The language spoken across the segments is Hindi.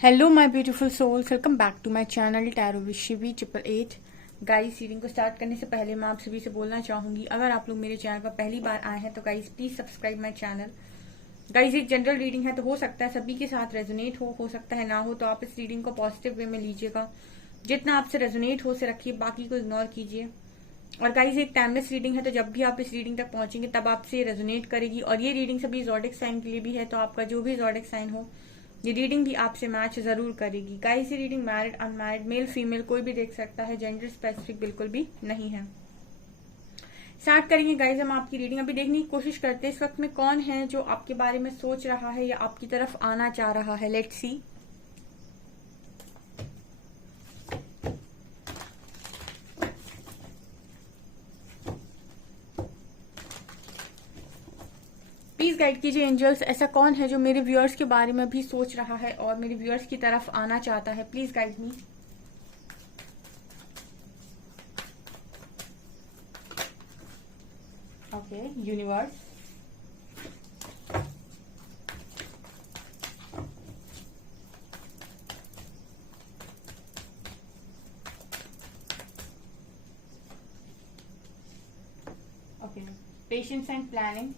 Hello my beautiful souls, welcome back to my channel tarot with Shivi 888। Guys, reading को स्टार्ट करने से पहले मैं आप सभी से बोलना चाहूंगी, अगर आप लोग मेरे चैनल पर पहली बार आए हैं तो guys please subscribe my channel. Guys, एक जनरल रीडिंग है तो हो सकता है सभी के साथ रेजोनेट हो सकता है ना हो, तो आप इस रीडिंग को पॉजिटिव वे में लीजिएगा। जितना आपसे रेजोनेट हो से रखिए, बाकी को इग्नोर कीजिए। और गाइस, एक टाइमलेस रीडिंग है तो जब भी आप इस रीडिंग तक पहुंचेंगे तब आपसे रेजोनेट करेगी। और ये रीडिंग सभी ज़ोडिक साइन के लिए भी है, तो आपका जो भी ज़ोडिक साइन हो ये रीडिंग भी आपसे मैच जरूर करेगी। गाइस, ये reading married unmarried male female कोई भी देख सकता है, जेंडर स्पेसिफिक बिल्कुल भी नहीं है। स्टार्ट करेंगे गाइस हम आपकी रीडिंग। अभी देखने की कोशिश करते हैं इस वक्त में कौन है जो आपके बारे में सोच रहा है या आपकी तरफ आना चाह रहा है। Let's see. प्लीज गाइड कीजिए एंजल्स, ऐसा कौन है जो मेरे व्यूअर्स के बारे में भी सोच रहा है और मेरे व्यूअर्स की तरफ आना चाहता है। Please guide me. Okay universe, okay patience and planning,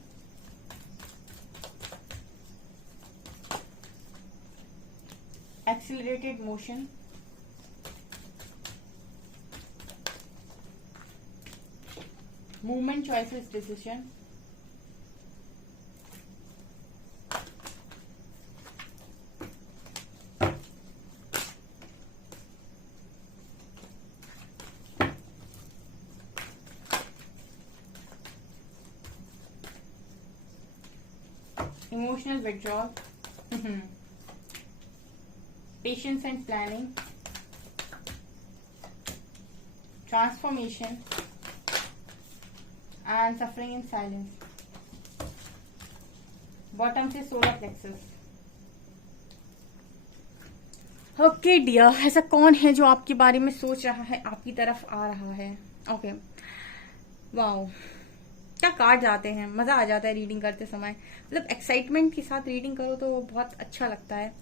accelerated motion, movement choices decision, emotional withdrawal, patience and planning, transformation and suffering in silence. Bottom से सोलर प्लेक्सस। ओके डियर, ऐसा कौन है जो आपके बारे में सोच रहा है, आपकी तरफ आ रहा है। ओके वाओ, क्या कार्ड जाते हैं, मजा आ जाता है रीडिंग करते समय। मतलब एक्साइटमेंट के साथ रीडिंग करो तो बहुत अच्छा लगता है।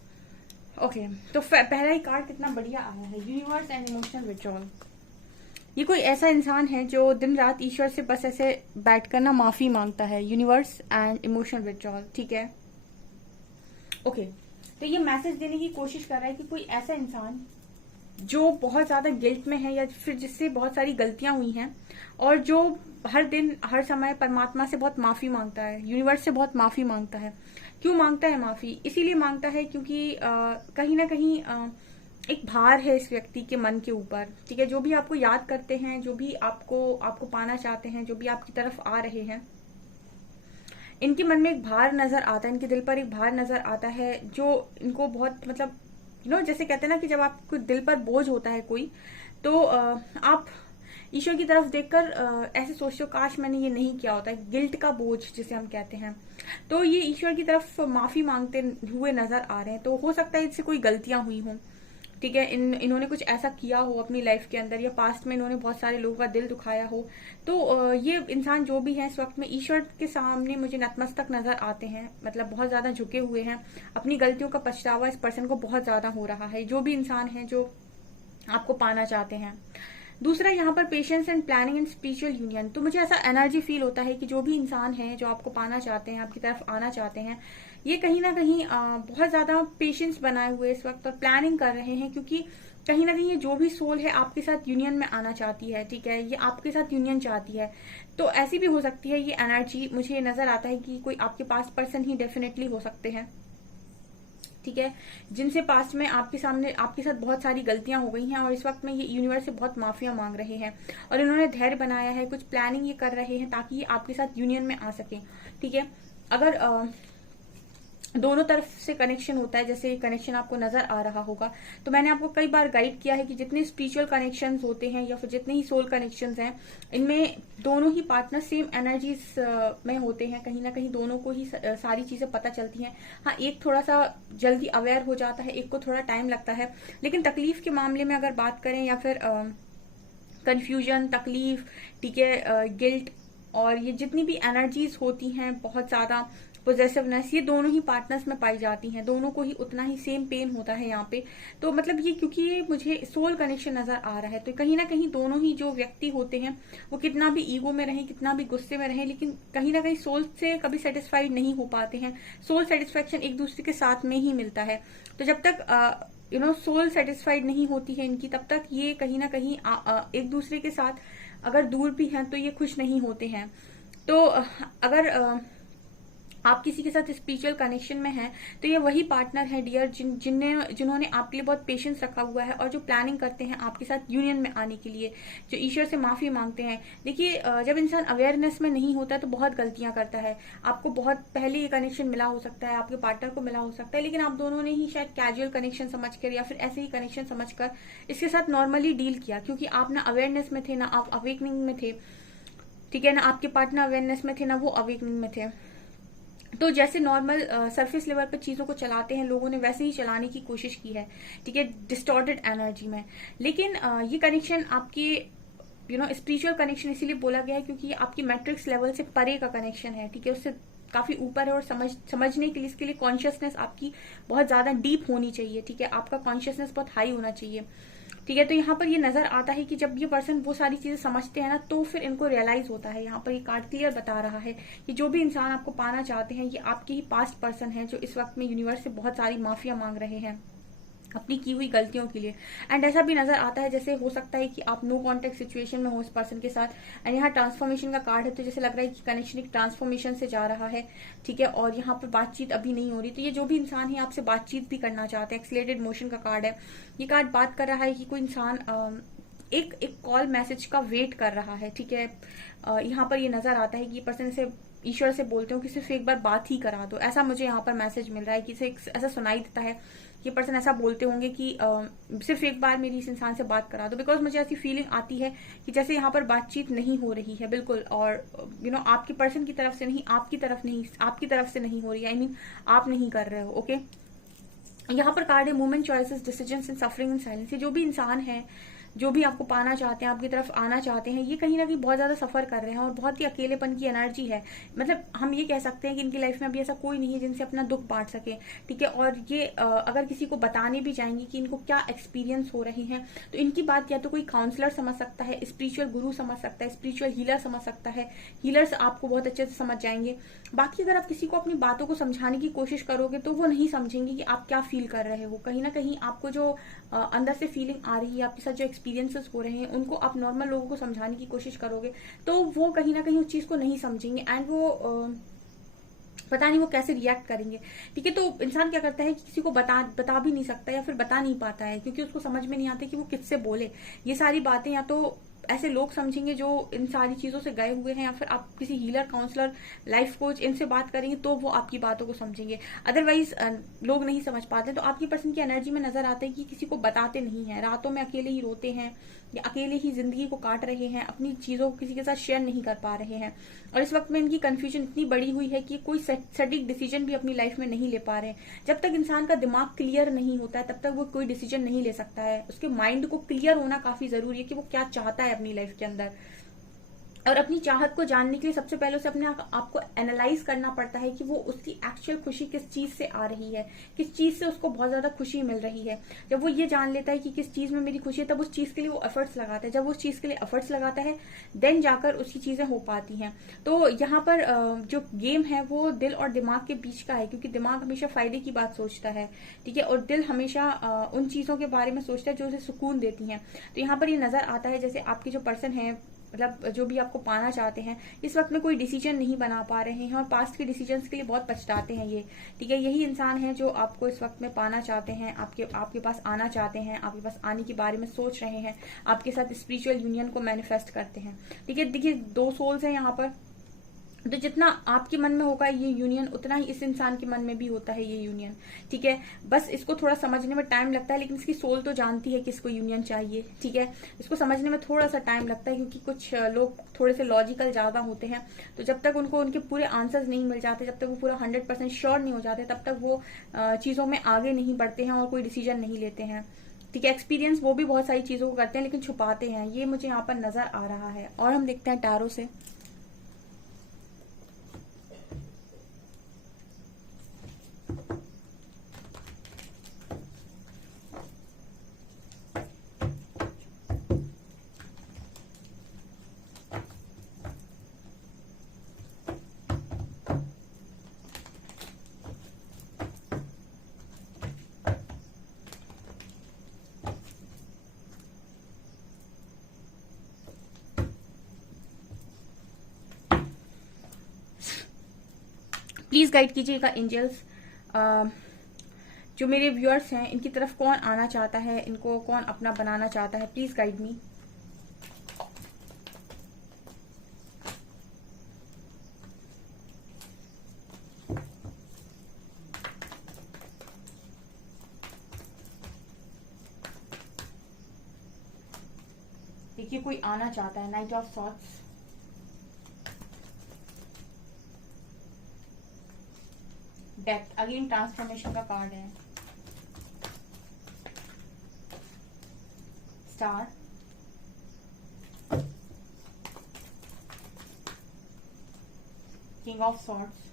ओके तो पहला ही कार्ड कितना बढ़िया आया है, यूनिवर्स एंड इमोशनल विड्रॉल। ये कोई ऐसा इंसान है जो दिन रात ईश्वर से बस ऐसे बैठकर ना माफी मांगता है। यूनिवर्स एंड इमोशनल विड्रॉल, ठीक है। ओके तो ये मैसेज देने की कोशिश कर रहा है कि कोई ऐसा इंसान जो बहुत ज्यादा गिल्ट में है या फिर जिससे बहुत सारी गलतियां हुई हैं और जो हर दिन हर समय परमात्मा से बहुत माफी मांगता है, यूनिवर्स से बहुत माफी मांगता है। क्यों मांगता है माफी? इसीलिए मांगता है क्योंकि कहीं ना कहीं एक भार है इस व्यक्ति के मन के ऊपर, ठीक है। जो भी आपको याद करते हैं, जो भी आपको पाना चाहते हैं, जो भी आपकी तरफ आ रहे हैं, इनके मन में एक भार नजर आता है, इनके दिल पर एक भार नजर आता है जो इनको बहुत मतलब जैसे कहते हैं ना कि जब आपको दिल पर बोझ होता है कोई, तो आप ईश्वर की तरफ देखकर ऐसे सोचते हो काश मैंने ये नहीं किया होता। गिल्ट का बोझ जिसे हम कहते हैं, तो ये ईश्वर की तरफ माफी मांगते हुए नजर आ रहे हैं। तो हो सकता है इससे कोई गलतियां हुई हों, ठीक है। इन्होंने कुछ ऐसा किया हो अपनी लाइफ के अंदर या पास्ट में इन्होंने बहुत सारे लोगों का दिल दुखाया हो। तो ये इंसान जो भी है इस वक्त में ईश्वर के सामने मुझे नतमस्तक नजर आते हैं, मतलब बहुत ज्यादा झुके हुए हैं। अपनी गलतियों का पछतावा इस पर्सन को बहुत ज्यादा हो रहा है, जो भी इंसान है जो आपको पाना चाहते हैं। दूसरा यहाँ पर patience and planning and spiritual union. तो मुझे ऐसा एनर्जी फील होता है कि जो भी इंसान है जो आपको पाना चाहते हैं, आपकी तरफ आना चाहते हैं, ये कहीं ना कहीं बहुत ज्यादा पेशेंस बनाए हुए इस वक्त और प्लानिंग कर रहे हैं, क्योंकि कहीं ना कहीं ये जो भी सोल है आपके साथ यूनियन में आना चाहती है, ठीक है। ये आपके साथ यूनियन चाहती है। तो ऐसी भी हो सकती है ये एनर्जी। मुझे ये नजर आता है कि कोई आपके पास पर्सन ही डेफिनेटली हो सकते हैं, ठीक है, जिनसे पास्ट में आपके साथ बहुत सारी गलतियां हो गई हैं और इस वक्त में ये यूनिवर्स से बहुत माफिया मांग रहे हैं और इन्होंने धैर्य बनाया है, कुछ प्लानिंग ये कर रहे हैं ताकि ये आपके साथ यूनियन में आ सके, ठीक है। अगर दोनों तरफ से कनेक्शन होता है, जैसे कनेक्शन आपको नजर आ रहा होगा, तो मैंने आपको कई बार गाइड किया है कि जितने स्पिरिचुअल कनेक्शंस होते हैं या फिर जितने ही सोल कनेक्शंस हैं, इनमें दोनों ही पार्टनर सेम एनर्जीज में होते हैं। कहीं ना कहीं दोनों को ही सारी चीजें पता चलती हैं। हाँ, एक थोड़ा सा जल्दी अवेयर हो जाता है, एक को थोड़ा टाइम लगता है। लेकिन तकलीफ के मामले में अगर बात करें या फिर कंफ्यूजन, तकलीफ, ठीक है, गिल्ट और ये जितनी भी एनर्जीज होती हैं बहुत ज्यादा पोजेसिवनेस, ये दोनों ही पार्टनर्स में पाई जाती हैं, दोनों को ही उतना ही सेम पेन होता है यहाँ पे। तो मतलब ये क्योंकि ये मुझे सोल कनेक्शन नजर आ रहा है, तो कहीं ना कहीं दोनों ही जो व्यक्ति होते हैं वो कितना भी ईगो में रहे, कितना भी गुस्से में रहे, लेकिन कहीं ना कहीं सोल से कभी सेटिस्फाइड नहीं हो पाते हैं। सोल सेटिस्फेक्शन एक दूसरे के साथ में ही मिलता है। तो जब तक सोल सेटिस्फाइड नहीं होती है इनकी, तब तक ये कहीं ना कहीं एक दूसरे के साथ अगर दूर भी हैं तो ये खुश नहीं होते हैं। तो अगर आप किसी के साथ स्पिरिचुअल कनेक्शन में हैं तो ये वही पार्टनर है डियर जिन्होंने आपके लिए बहुत पेशेंस रखा हुआ है और जो प्लानिंग करते हैं आपके साथ यूनियन में आने के लिए, जो ईश्वर से माफी मांगते हैं। देखिए, जब इंसान अवेयरनेस में नहीं होता तो बहुत गलतियां करता है। आपको बहुत पहले ये कनेक्शन मिला हो सकता है, आपके पार्टनर को मिला हो सकता है, लेकिन आप दोनों ने ही शायद कैजुअल कनेक्शन समझकर या फिर ऐसे ही कनेक्शन समझकर इसके साथ नॉर्मली डील किया, क्योंकि आप ना अवेयरनेस में थे, ना आप अवेकनिंग में थे, ठीक है ना, आपके पार्टनर अवेयरनेस में थे, ना वो अवेकनिंग में थे। तो जैसे नॉर्मल सरफेस लेवल पर चीजों को चलाते हैं लोगों ने, वैसे ही चलाने की कोशिश की है, ठीक है, डिस्टॉर्टेड एनर्जी में। लेकिन ये कनेक्शन आपके स्पिरिचुअल कनेक्शन इसीलिए बोला गया है क्योंकि ये आपकी मैट्रिक्स लेवल से परे का कनेक्शन है, ठीक है, उससे काफी ऊपर है। और समझने के लिए इसके लिए कॉन्शियसनेस आपकी बहुत ज्यादा डीप होनी चाहिए, ठीक है, आपका कॉन्शियसनेस बहुत हाई होना चाहिए, ठीक है। तो यहाँ पर ये नजर आता है कि जब ये पर्सन वो सारी चीजें समझते हैं ना, तो फिर इनको रियलाइज होता है। यहाँ पर ये कार्ड क्लियर बता रहा है कि जो भी इंसान आपको पाना चाहते हैं ये आपके ही पास्ट पर्सन है, जो इस वक्त में यूनिवर्स से बहुत सारी माफिया मांग रहे हैं अपनी की हुई गलतियों के लिए। एंड ऐसा भी नजर आता है जैसे हो सकता है कि आप नो कांटेक्ट सिचुएशन में हो इस पर्सन के साथ। एंड यहाँ ट्रांसफॉर्मेशन का कार्ड है, तो जैसे लग रहा है कि कनेक्शन एक ट्रांसफॉर्मेशन से जा रहा है, ठीक है, और यहाँ पर बातचीत अभी नहीं हो रही। तो ये जो भी इंसान है आपसे बातचीत भी करना चाहते हैं। एक्सीलरेटेड मोशन का कार्ड है, ये कार्ड बात कर रहा है कि कोई इंसान एक कॉल मैसेज का वेट कर रहा है, ठीक है। यहाँ पर ये नजर आता है कि ये पर्सन से ईश्वर से बोलते हो कि सिर्फ एक बार बात ही करा दो, ऐसा मुझे यहाँ पर मैसेज मिल रहा है कि इसे ऐसा सुनाई देता है। ये पर्सन ऐसा बोलते होंगे कि सिर्फ एक बार मेरी इस इंसान से बात करा दो, बिकॉज मुझे ऐसी फीलिंग आती है कि जैसे यहाँ पर बातचीत नहीं हो रही है बिल्कुल, और आपके पर्सन की तरफ से नहीं, आपकी तरफ से नहीं हो रही है, आई मीन आप नहीं कर रहे हो, ओके। यहाँ पर कार्ड है movement, choices, decisions and suffering in silence. जो भी इंसान है, जो भी आपको पाना चाहते हैं, आपकी तरफ आना चाहते हैं, ये कहीं ना कहीं बहुत ज्यादा सफर कर रहे हैं और बहुत ही अकेलेपन की एनर्जी है। मतलब हम ये कह सकते हैं कि इनकी लाइफ में अभी ऐसा कोई नहीं है जिनसे अपना दुख बांट सके, ठीक है। और ये अगर किसी को बताने भी जाएंगे कि इनको क्या एक्सपीरियंस हो रहे हैं, तो इनकी बात या तो कोई काउंसलर समझ सकता है, स्पिरिचुअल गुरु समझ सकता है, स्पिरिचुअल हीलर समझ सकता है। हीलर्स आपको बहुत अच्छे से समझ जाएंगे। बाकी अगर आप किसी को अपनी बातों को समझाने की कोशिश करोगे तो वो नहीं समझेंगे कि आप क्या फील कर रहे हो। कहीं ना कहीं आपको जो अंदर से फीलिंग आ रही है, आपके साथ जो एक्सपीरियंसेस हो रहे हैं, उनको आप नॉर्मल लोगों को समझाने की कोशिश करोगे तो वो कहीं ना कहीं उस चीज को नहीं समझेंगे। एंड वो पता नहीं वो कैसे रिएक्ट करेंगे, ठीक है। तो इंसान क्या करता है कि किसी को बता भी नहीं सकता या फिर बता नहीं पाता है, क्योंकि उसको समझ में नहीं आता कि वो किससे बोले। ये सारी बातें या तो ऐसे लोग समझेंगे जो इन सारी चीजों से गए हुए हैं, या फिर आप किसी हीलर, काउंसलर, लाइफ कोच, इनसे बात करेंगे तो वो आपकी बातों को समझेंगे। अदरवाइज लोग नहीं समझ पाते। तो आपकी पर्सन की एनर्जी में नजर आता है कि किसी को बताते नहीं है, रातों में अकेले ही रोते हैं या अकेले ही जिंदगी को काट रहे हैं, अपनी चीजों को किसी के साथ शेयर नहीं कर पा रहे हैं। और इस वक्त में इनकी कंफ्यूजन इतनी बड़ी हुई है कि कोई सटीक डिसीजन भी अपनी लाइफ में नहीं ले पा रहे हैं। जब तक इंसान का दिमाग क्लियर नहीं होता है तब तक वो कोई डिसीजन नहीं ले सकता है। उसके माइंड को क्लियर होना काफी जरूरी है कि वो क्या चाहता है अपनी लाइफ के अंदर। और अपनी चाहत को जानने के लिए सबसे पहले उसे अपने आप को एनालाइज करना पड़ता है कि वो उसकी एक्चुअल खुशी किस चीज से आ रही है, किस चीज से उसको बहुत ज्यादा खुशी मिल रही है। जब वो ये जान लेता है कि किस चीज में मेरी खुशी है, तब उस चीज के लिए वो एफर्ट्स लगाता है। जब वो उस चीज के लिए एफर्ट्स लगाता है देन जाकर उसकी चीजें हो पाती हैं। तो यहाँ पर जो गेम है वो दिल और दिमाग के बीच का है, क्योंकि दिमाग हमेशा फायदे की बात सोचता है, ठीक है, और दिल हमेशा उन चीजों के बारे में सोचता है जो उसे सुकून देती हैं। तो यहाँ पर ये नजर आता है जैसे आपके जो पर्सन है, मतलब जो भी आपको पाना चाहते हैं, इस वक्त में कोई डिसीजन नहीं बना पा रहे हैं और पास्ट के डिसीजंस के लिए बहुत पछताते हैं ये, ठीक है। यही इंसान है जो आपको इस वक्त में पाना चाहते हैं, आपके पास आना चाहते हैं, आपके पास आने के बारे में सोच रहे हैं, आपके साथ स्पिरिचुअल यूनियन को मैनिफेस्ट करते हैं, ठीक है। देखिए 2 सोल्स हैं यहाँ पर, तो जितना आपके मन में होगा ये यूनियन, उतना ही इस इंसान के मन में भी होता है ये यूनियन, ठीक है। बस इसको थोड़ा समझने में टाइम लगता है, लेकिन इसकी सोल तो जानती है कि इसको यूनियन चाहिए, ठीक है। इसको समझने में थोड़ा सा टाइम लगता है क्योंकि कुछ लोग थोड़े से लॉजिकल ज्यादा होते हैं। तो जब तक उनको उनके पूरे आंसर्स नहीं मिल जाते, जब तक वो पूरा 100% श्योर नहीं हो जाते, तब तक वो चीजों में आगे नहीं बढ़ते हैं और कोई डिसीजन नहीं लेते हैं, ठीक है। एक्सपीरियंस वो भी बहुत सारी चीजों को करते हैं लेकिन छुपाते हैं, ये मुझे यहाँ पर नजर आ रहा है। और हम देखते हैं टैरो से। प्लीज गाइड कीजिएगा एंजल्स, जो मेरे व्यूअर्स हैं इनकी तरफ कौन आना चाहता है, इनको कौन अपना बनाना चाहता है, प्लीज गाइड मी। देखिए कोई आना चाहता है, knight of swords, death, again transformation का कार्ड है, star, king of swords,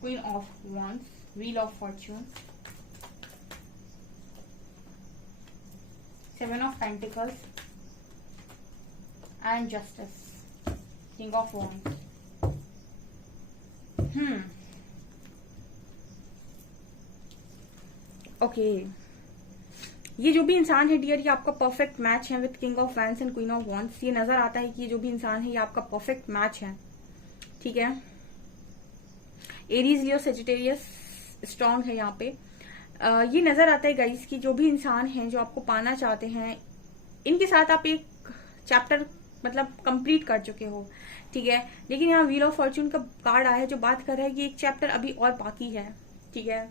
queen of wands, wheel of fortune, seven of pentacles and justice, king of wands। Okay, ये जो भी इंसान है डियर, ये आपका परफेक्ट मैच है with king of wands and queen of wands. ये नजर आता है कि ये जो भी इंसान है ये आपका परफेक्ट मैच है, ठीक है। एरीज लियो सेजिटेरियस स्ट्रांग है यहाँ पे। ये नजर आता है गाइस कि जो भी इंसान है जो आपको पाना चाहते हैं, इनके साथ आप एक चैप्टर मतलब कंप्लीट कर चुके हो, ठीक है। लेकिन यहाँ व्हील ऑफ फॉर्च्यून का कार्ड आया है जो बात कर रहा है कि एक चैप्टर अभी और बाकी है, ठीक है।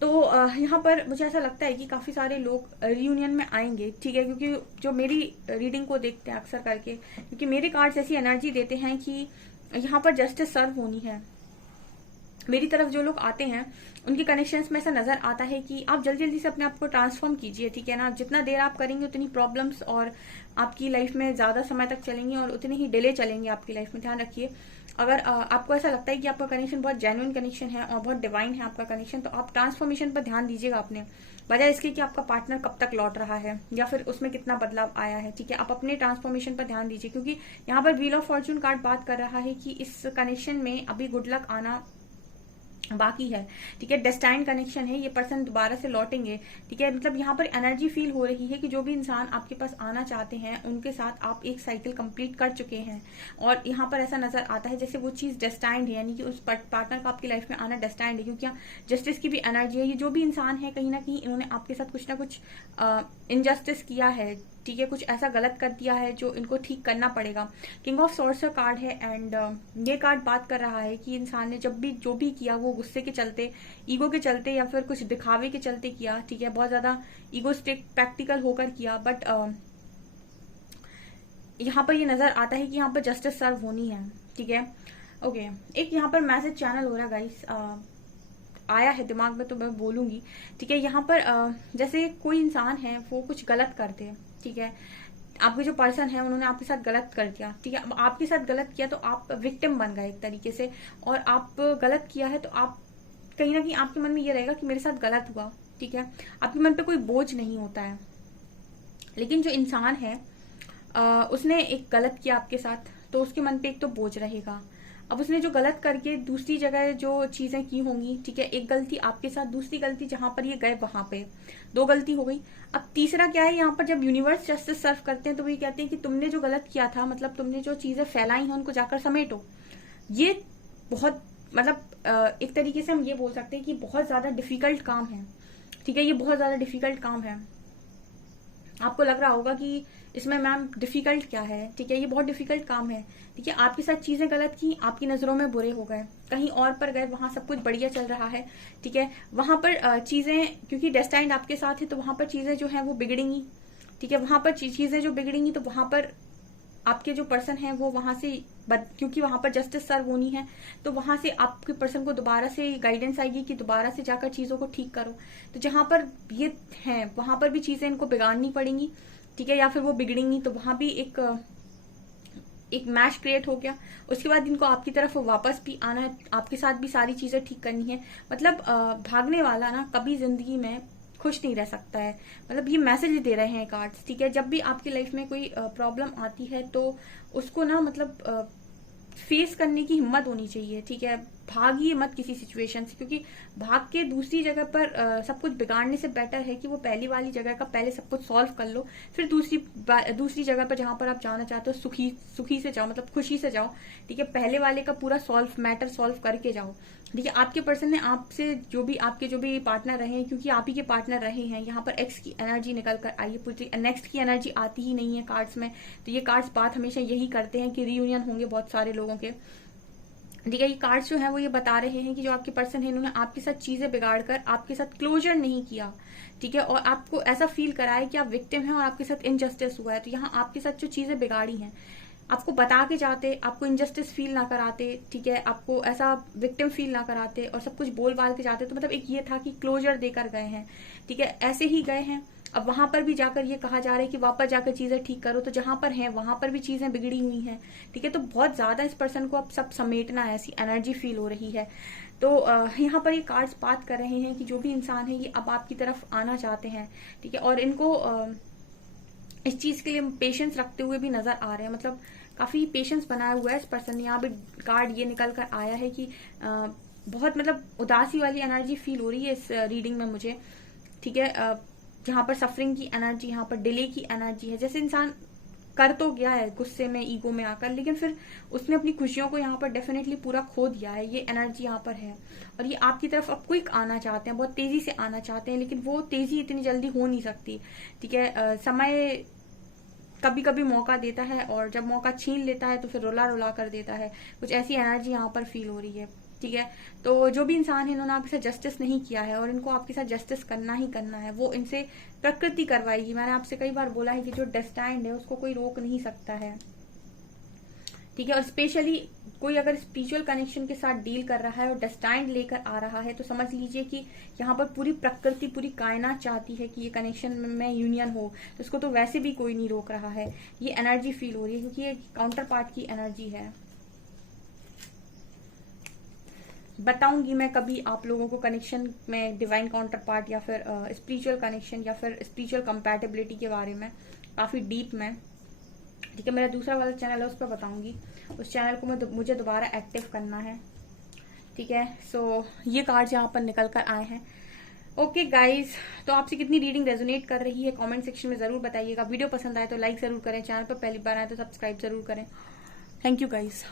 तो यहाँ पर मुझे ऐसा लगता है कि काफी सारे लोग रियूनियन में आएंगे, ठीक है, क्योंकि जो मेरी रीडिंग को देखते हैं अक्सर करके, क्योंकि मेरे कार्ड्स ऐसी एनर्जी देते हैं कि यहाँ पर जस्टिस सर्व होनी है। मेरी तरफ जो लोग आते हैं उनके कनेक्शंस में ऐसा नजर आता है कि आप जल्दी जल्दी से अपने आप को ट्रांसफॉर्म कीजिए, ठीक है ना। जितना देर आप करेंगे उतनी प्रॉब्लम्स और आपकी लाइफ में ज्यादा समय तक चलेंगी और उतने ही डिले चलेंगे आपकी लाइफ में, ध्यान रखिए। अगर आपको ऐसा लगता है कि आपका कनेक्शन बहुत जेन्युइन कनेक्शन है और बहुत डिवाइन है आपका कनेक्शन, तो आप ट्रांसफॉर्मेशन पर ध्यान दीजिएगा अपने, बजाय इसके कि आपका पार्टनर कब तक लौट रहा है या फिर उसमें कितना बदलाव आया है, ठीक है। आप अपने ट्रांसफॉर्मेशन पर ध्यान दीजिए, क्योंकि यहाँ पर व्हील ऑफ फॉर्च्यून कार्ड बात कर रहा है कि इस कनेक्शन में अभी गुड लक आना बाकी है, ठीक है। डेस्टाइन कनेक्शन है, ये पर्सन दोबारा से लौटेंगे, ठीक है। मतलब यहाँ पर एनर्जी फील हो रही है कि जो भी इंसान आपके पास आना चाहते हैं उनके साथ आप एक साइकिल कंप्लीट कर चुके हैं, और यहाँ पर ऐसा नजर आता है जैसे वो चीज डेस्टाइंड है, यानी कि उस पार्टनर का आपकी लाइफ में आना डेस्टाइंड है, क्योंकि यहाँ जस्टिस की भी एनर्जी है। ये जो भी इंसान है कहीं ना कहीं इन्होंने आपके साथ कुछ ना कुछ इनजस्टिस किया है, ठीक है, कुछ ऐसा गलत कर दिया है जो इनको ठीक करना पड़ेगा। किंग ऑफ सॉर्ड्स का कार्ड है एंड ये कार्ड बात कर रहा है कि इंसान ने जब भी जो भी किया वो गुस्से के चलते, ईगो के चलते या फिर कुछ दिखावे के चलते किया, ठीक है, बहुत ज्यादा ईगोस्टिक प्रैक्टिकल होकर किया। बट यहाँ पर ये नजर आता है कि यहाँ पर जस्टिस सर्व होनी है, ठीक है। ओके, एक यहाँ पर मैसेज चैनल हो रहा है गाइस, आया है दिमाग में तो मैं बोलूंगी, ठीक है। यहाँ पर जैसे कोई इंसान है वो कुछ गलत करते हैं, ठीक है, आपके जो पर्सन है उन्होंने आपके साथ गलत कर दिया, ठीक है। आपके साथ गलत किया तो आप विक्टिम बन गए एक तरीके से, और आप गलत किया है तो आप कहीं ना कहीं आपके मन में ये रहेगा कि मेरे साथ गलत हुआ, ठीक है। आपके मन पे कोई बोझ नहीं होता है। लेकिन जो इंसान है उसने एक गलत किया आपके साथ, तो उसके मन पे एक तो बोझ रहेगा। अब उसने जो गलत करके दूसरी जगह जो चीजें की होंगी, ठीक है, एक गलती आपके साथ, दूसरी गलती जहां पर ये गए वहां पे 2 गलती हो गई। अब तीसरा क्या है, यहाँ पर जब यूनिवर्स जस्टिस सर्व करते हैं तो वो कहते हैं कि तुमने जो गलत किया था, मतलब तुमने जो चीजें फैलाई हैं उनको जाकर समेटो। ये बहुत मतलब एक तरीके से हम ये बोल सकते हैं कि बहुत ज्यादा डिफिकल्ट काम है, ठीक है। ये बहुत ज्यादा डिफिकल्ट काम है। आपको लग रहा होगा कि इसमें मैम डिफिकल्ट क्या है, ठीक है, ये बहुत डिफिकल्ट काम है, ठीक है। आपके साथ चीजें गलत की, आपकी नजरों में बुरे हो गए, कहीं और पर गए, वहां सब कुछ बढ़िया चल रहा है, ठीक है। वहां पर चीजें, क्योंकि डेस्टाइंड आपके साथ है तो वहां पर चीजें जो है वो बिगड़ेंगी, ठीक है। वहां पर चीजें जो बिगड़ेंगी तो वहां पर आपके जो पर्सन है वो वहां से, क्योंकि वहां पर जस्टिस सर्व होनी है, तो वहां से आपके पर्सन को दोबारा से गाइडेंस आएगी कि दोबारा से जाकर चीजों को ठीक करो। तो जहां पर ये है वहां पर भी चीजें इनको बिगाड़नी पड़ेंगी, ठीक है, या फिर वो बिगड़ेंगी, तो वहां भी एक मैश क्रिएट हो गया। उसके बाद इनको आपकी तरफ वापस भी आना है, आपके साथ भी सारी चीजें ठीक करनी है। मतलब भागने वाला ना कभी जिंदगी में खुश नहीं रह सकता है। मतलब ये मैसेज दे रहे हैं कार्ड्स, ठीक है। जब भी आपकी लाइफ में कोई प्रॉब्लम आती है तो उसको ना मतलब फेस करने की हिम्मत होनी चाहिए, ठीक है। भागिए मत किसी सिचुएशन से, क्योंकि भाग के दूसरी जगह पर सब कुछ बिगाड़ने से बेटर है कि वो पहली वाली जगह का पहले सब कुछ सॉल्व कर लो, फिर दूसरी जगह पर जहां पर आप जाना चाहते हो सुखी से जाओ, मतलब खुशी से जाओ, ठीक है। पहले वाले का पूरा मैटर सॉल्व करके जाओ, ठीक है। आपके पर्सन ने आपसे आपके जो भी पार्टनर रहे हैं, क्योंकि आप ही के पार्टनर रहे हैं, यहाँ पर एक्स की एनर्जी निकल कर आई है, पूरी नेक्स्ट की एनर्जी आती ही नहीं है कार्ड्स में। तो ये कार्ड्स बात हमेशा यही करते हैं कि रीयूनियन होंगे बहुत सारे लोगों के, ठीक है। ये कार्ड्स जो है वो ये बता रहे हैं कि जो आपके पर्सन है इन्होंने आपके साथ चीजें बिगाड़ कर आपके साथ क्लोजर नहीं किया, ठीक है, और आपको ऐसा फील कराया कि आप विक्टिम हैं और आपके साथ इनजस्टिस हुआ है। तो यहाँ आपके साथ जो चीजें बिगाड़ी हैं, आपको बता के जाते, आपको इनजस्टिस फील ना कराते, ठीक है, आपको ऐसा विक्टिम फील ना कराते और सब कुछ बोल बाल के जाते, तो मतलब एक ये था कि क्लोजर देकर गए हैं, ठीक है। ऐसे ही गए हैं, अब वहां पर भी जाकर ये कहा जा रहा है कि वापस जाकर चीजें ठीक करो, तो जहां पर हैं वहां पर भी चीजें बिगड़ी हुई हैं, ठीक है। तो बहुत ज्यादा इस पर्सन को अब सब समेटना है, ऐसी एनर्जी फील हो रही है। तो यहाँ पर ये कार्ड्स बात कर रहे हैं कि जो भी इंसान है ये अब आपकी तरफ आना चाहते हैं, ठीक है, और इनको इस चीज के लिए पेशेंस रखते हुए भी नजर आ रहे हैं, मतलब काफी पेशेंस बनाया हुआ है इस पर्सन ने। यहाँ भी कार्ड ये निकल कर आया है कि बहुत मतलब उदासी वाली एनर्जी फील हो रही है इस रीडिंग में मुझे, ठीक है। यहाँ पर सफरिंग की एनर्जी, यहाँ पर डिले की एनर्जी है, जैसे इंसान कर तो गया है गुस्से में, ईगो में आकर, लेकिन फिर उसने अपनी खुशियों को यहाँ पर डेफिनेटली पूरा खो दिया है। ये एनर्जी यहाँ पर है और ये आपकी तरफ अब क्विक आना चाहते हैं, बहुत तेजी से आना चाहते हैं, लेकिन वो तेजी इतनी जल्दी हो नहीं सकती, ठीक है। समय कभी कभी मौका देता है और जब मौका छीन लेता है तो फिर रुला रुला कर देता है, कुछ ऐसी एनर्जी यहाँ पर फील हो रही है, ठीक है। तो जो भी इंसान है इन्होंने आपके साथ जस्टिस नहीं किया है और इनको आपके साथ जस्टिस करना ही करना है, वो इनसे प्रकृति करवाएगी। मैंने आपसे कई बार बोला है कि जो डेस्टाइन्ड है उसको कोई रोक नहीं सकता है, ठीक है। और स्पेशली कोई अगर स्पिरिचुअल कनेक्शन के साथ डील कर रहा है और डेस्टाइन्ड लेकर आ रहा है, तो समझ लीजिए कि यहाँ पर पूरी प्रकृति, पूरी कायनात चाहती है कि ये कनेक्शन में यूनियन हो, तो इसको तो वैसे भी कोई नहीं रोक रहा है। ये एनर्जी फील हो रही है क्योंकि ये काउंटर पार्ट की एनर्जी है। बताऊंगी मैं कभी आप लोगों को कनेक्शन में डिवाइन काउंटर पार्ट या फिर स्पिरिचुअल कनेक्शन या फिर स्पिरिचुअल कंपैटिबिलिटी के बारे में काफी डीप में, ठीक है। मेरा दूसरा वाला चैनल है उस पर बताऊंगी, उस चैनल को मुझे दोबारा एक्टिव करना है, ठीक है। सो ये कार्ड्स यहाँ पर निकल कर आए हैं। ओके गाइज, तो आपसे कितनी रीडिंग रेजोनेट कर रही है कमेंट सेक्शन में जरूर बताइएगा। वीडियो पसंद आए तो लाइक जरूर करें, चैनल पर पहली बार आए तो सब्सक्राइब जरूर करें। Thank you guys.